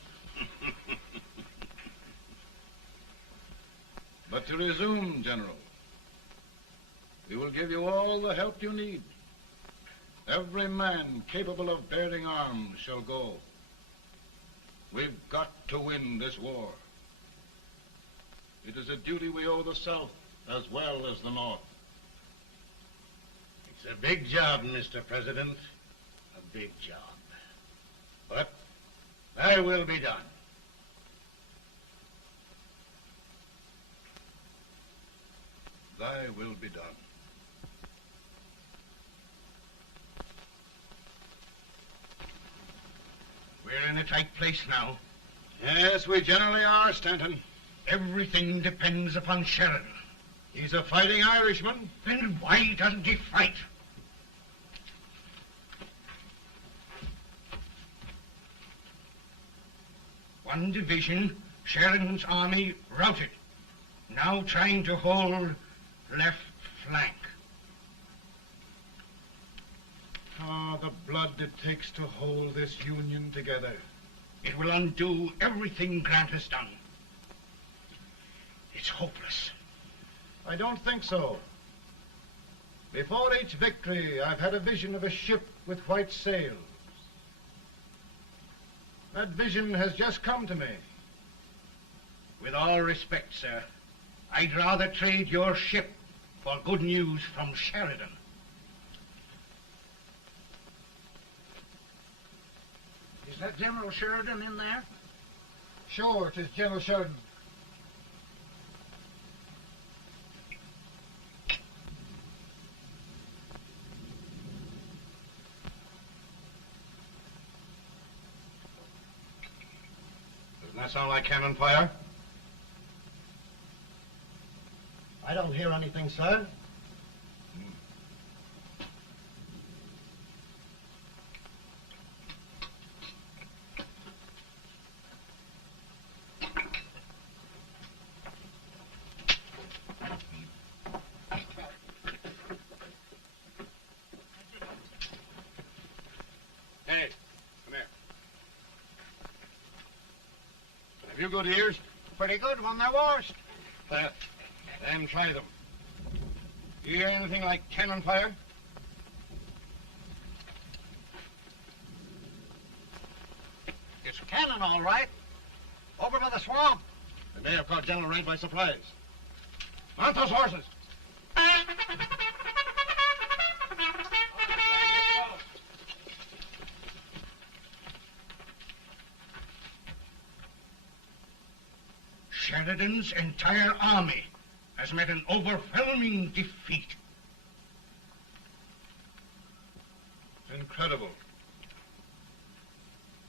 But to resume, General, we will give you all the help you need. Every man capable of bearing arms shall go. We've got to win this war. It is a duty we owe the South as well as the North. It's a big job, Mr. President. A big job. But thy will be done. Thy will be done. We're in a tight place now. Yes, we generally are, Stanton. Everything depends upon Sheridan. He's a fighting Irishman. Then why doesn't he fight? One division, Sheridan's army, routed. Now trying to hold left flank. Ah, the blood it takes to hold this Union together. It will undo everything Grant has done. It's hopeless. I don't think so. Before each victory, I've had a vision of a ship with white sails. That vision has just come to me. With all respect, sir, I'd rather trade your ship for good news from Sheridan. Is that General Sheridan in there? Sure, it is General Sheridan. Doesn't that sound like cannon fire? I don't hear anything, sir. Hey, come here. Have you good ears? Pretty good when they're washed. Then try them. You hear anything like cannon fire? It's cannon, all right. Over by the swamp. They may have caught General Wright by surprise. Mount those horses. Sheridan's entire army has met an overwhelming defeat. It's incredible.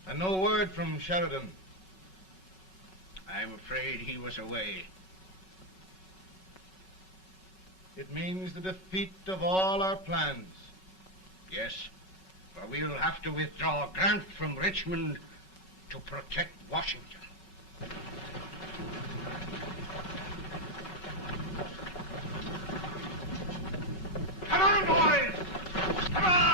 And no word from Sheridan. I'm afraid he was away. It means the defeat of all our plans. Yes, for we'll have to withdraw Grant from Richmond to protect Washington. Come on, boys! Come on!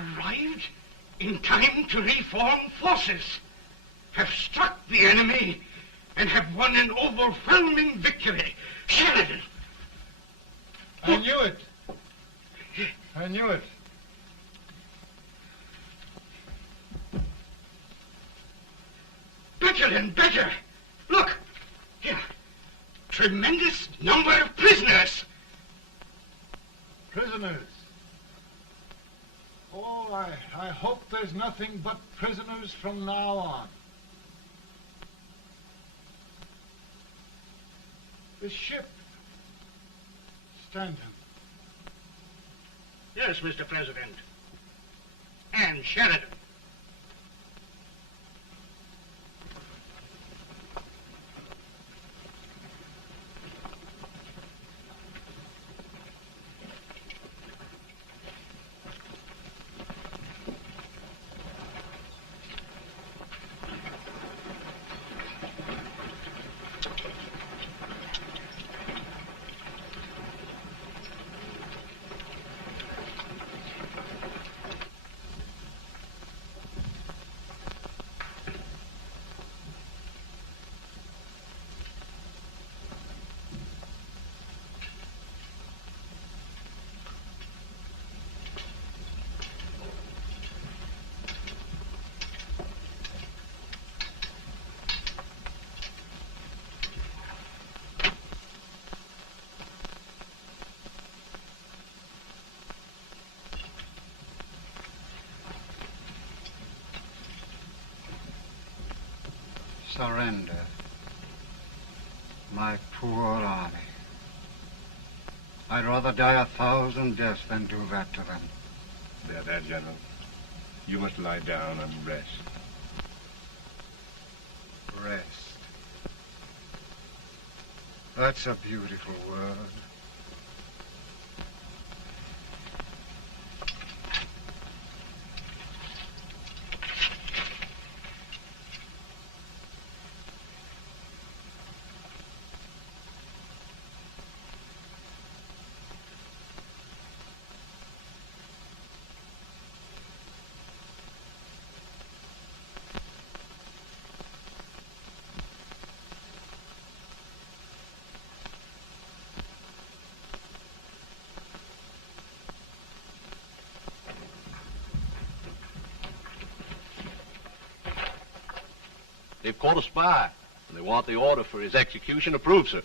Arrived in time to reform forces. Have struck the enemy and have won an overwhelming victory. Sheridan! I knew it. I knew it. Better and better. Look, here. Tremendous number of prisoners. Prisoners? Oh, I hope there's nothing but prisoners from now on. The ship. Stanton. Yes, Mr. President. And Sheridan. Surrender. My poor army. I'd rather die 1,000 deaths than do that to them. There, General. You must lie down and rest. Rest. That's a beautiful word. They've caught a spy, and they want the order for his execution approved, sir.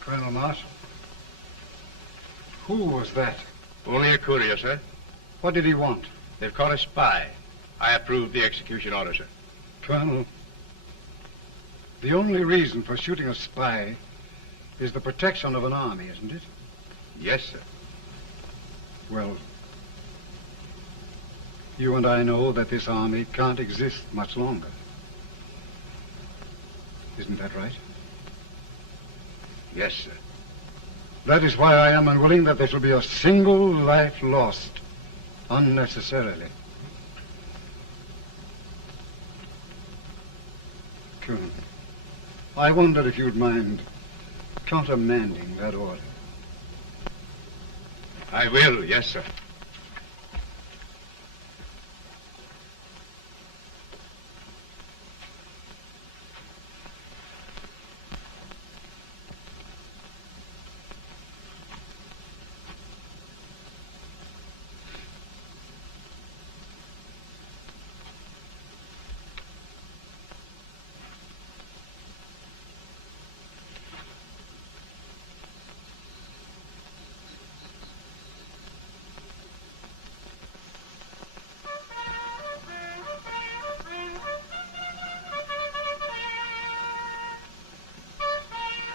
Colonel Marshall. Who was that? Only a courier, sir. What did he want? They've caught a spy. I approve the execution order, sir. Colonel, the only reason for shooting a spy is the protection of an army, isn't it? Yes, sir. Well, you and I know that this army can't exist much longer. Isn't that right? Yes, sir. That is why I am unwilling that there shall be a single life lost unnecessarily. Colonel, I wonder if you'd mind countermanding that order. I will, yes, sir.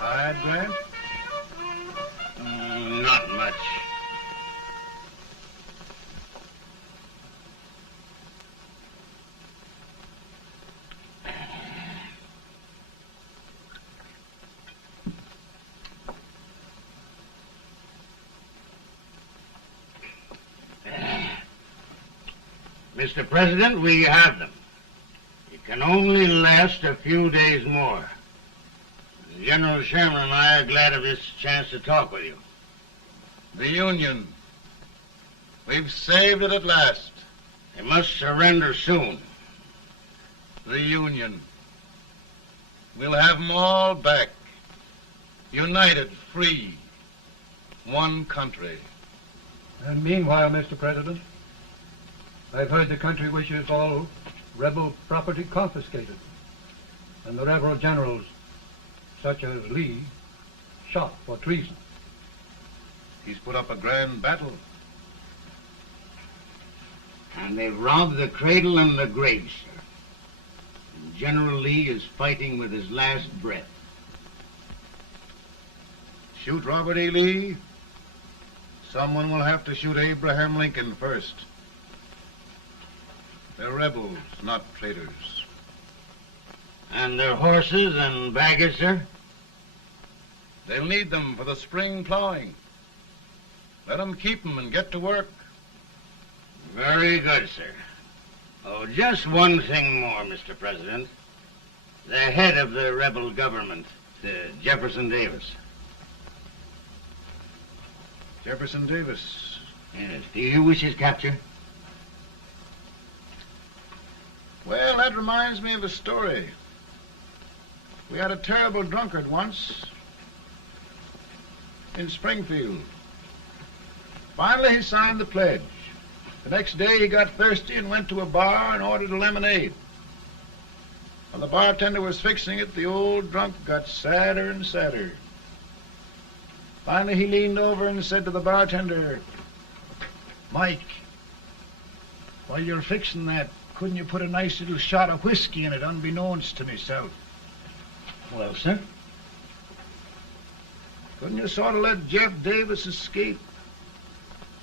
Tired, Grant? Not much. Mr. President, we have them. It can only last a few days more. General Sherman and I are glad of this chance to talk with you. The Union. We've saved it at last. They must surrender soon. The Union. We'll have them all back. United, free. One country. And meanwhile, Mr. President, I've heard the country wishes all rebel property confiscated, and the rebel generals, such as Lee, shot for treason. He's put up a grand battle. And they've robbed the cradle and the grave, sir. And General Lee is fighting with his last breath. Shoot Robert E. Lee? Someone will have to shoot Abraham Lincoln first. They're rebels, not traitors. And their horses and baggage, sir? They'll need them for the spring plowing. Let them keep them and get to work. Very good, sir. Oh, just one thing more, Mr. President. The head of the rebel government, Jefferson Davis. Jefferson Davis. Yes. Do you wish his capture? Well, that reminds me of a story. We had a terrible drunkard once in Springfield. Finally, he signed the pledge. The next day, he got thirsty and went to a bar and ordered a lemonade. While the bartender was fixing it, the old drunk got sadder and sadder. Finally, he leaned over and said to the bartender, "Mike, while you're fixing that, couldn't you put a nice little shot of whiskey in it, unbeknownst to myself?" Well, sir? Couldn't you sort of let Jeff Davis escape,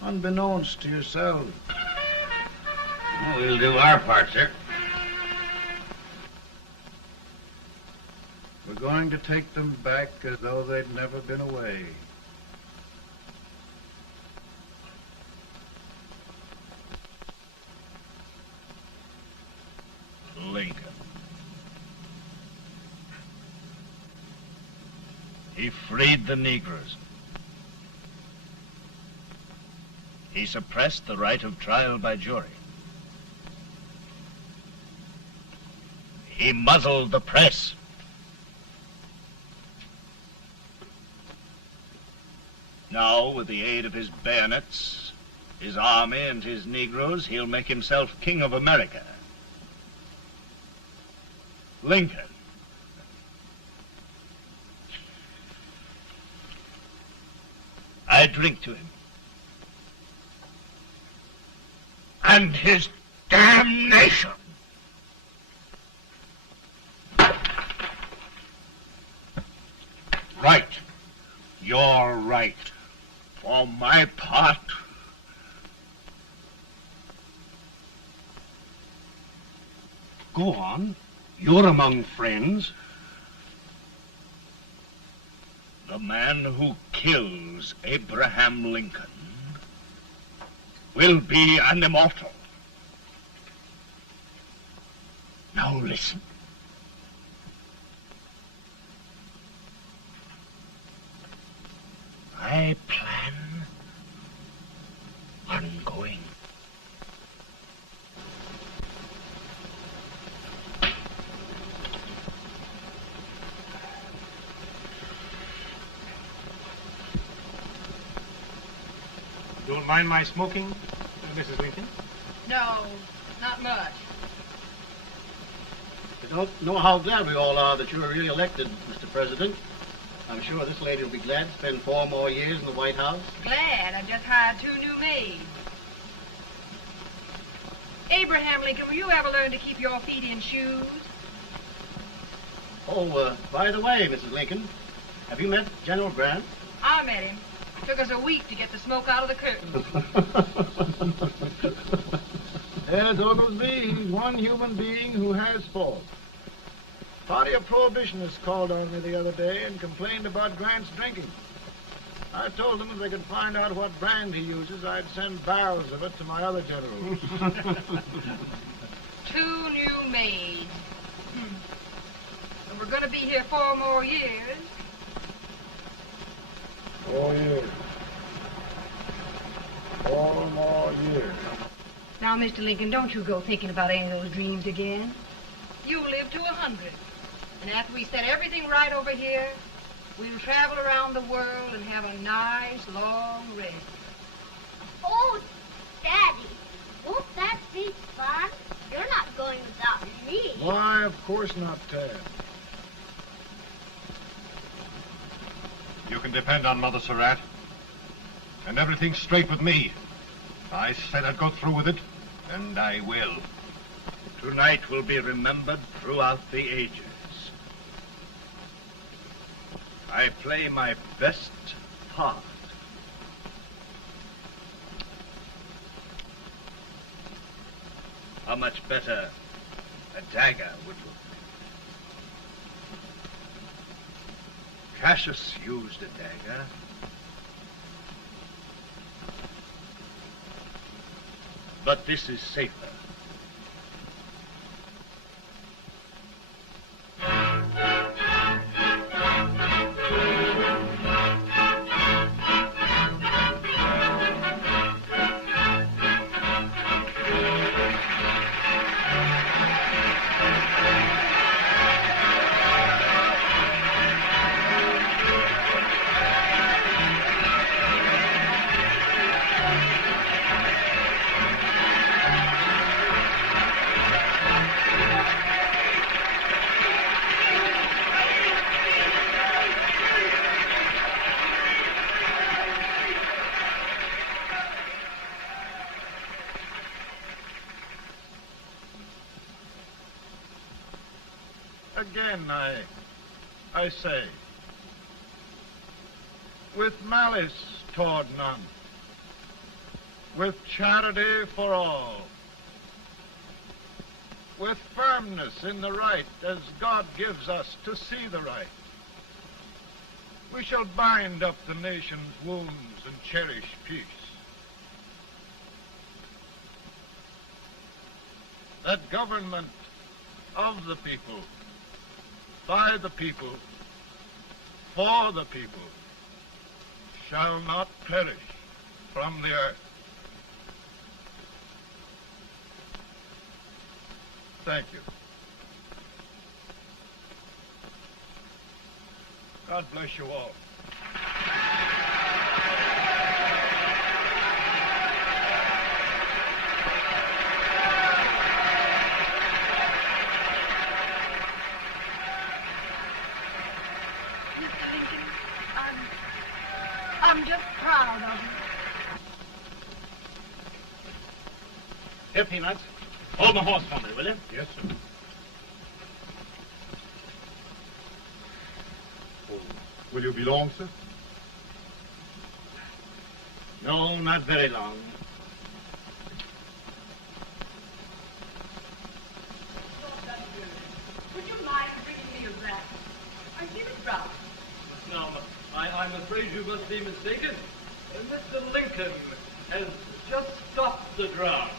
unbeknownst to yourself? Well, we'll do our part, sir. We're going to take them back as though they'd never been away. Lincoln. He freed the Negroes. He suppressed the right of trial by jury. He muzzled the press. Now, with the aid of his bayonets, his army, and his Negroes, he'll make himself king of America. Lincoln. I drink to him. And his damnation. Right. You're right. For my part, Go on. You're among friends. the man who kills Abraham Lincoln will be an immortal. Now listen. I plan on going. Don't mind my smoking, Mrs. Lincoln? No, not much. I don't know how glad we all are that you were really elected, Mr. President. I'm sure this lady will be glad to spend 4 more years in the White House. Glad. I just hired 2 new maids. Abraham Lincoln, will you ever learn to keep your feet in shoes? Oh, by the way, Mrs. Lincoln, have you met General Grant? I met him. It took us a week to get the smoke out of the curtain. Yes, Oglesby, he's one human being who has faults. Party of Prohibitionists called on me the other day and complained about Grant's drinking. I told them if they could find out what brand he uses, I'd send barrels of it to my other generals. 2 new maids. And we're going to be here 4 more years. 4 years. 4 more years. Now, Mr. Lincoln, don't you go thinking about any of those dreams again. You live to 100. And after we set everything right over here, we'll travel around the world and have a nice, long rest. Oh, Daddy, won't that be fun? You're not going without me. Why, of course not, Tad. You can depend on Mother Surratt. And everything's straight with me. I said I'd go through with it, and I will. Tonight will be remembered throughout the ages. I play my best part. How much better a dagger would look. Cassius used a dagger. But this is safer. Again, I say, with malice toward none, with charity for all, with firmness in the right as God gives us to see the right, we shall bind up the nation's wounds and cherish peace. That government of the people, by the people, for the people, shall not perish from the earth. Thank you. God bless you all. I'm just proud of you. Here, Peanuts. Hold my horse for me, will you? Yes, sir. Oh, will you be long, sir? No, not very long. Would you mind bringing me a wrap? I feel it rough. No, I'm afraid you must be mistaken. Mr. Lincoln has just stopped the draft.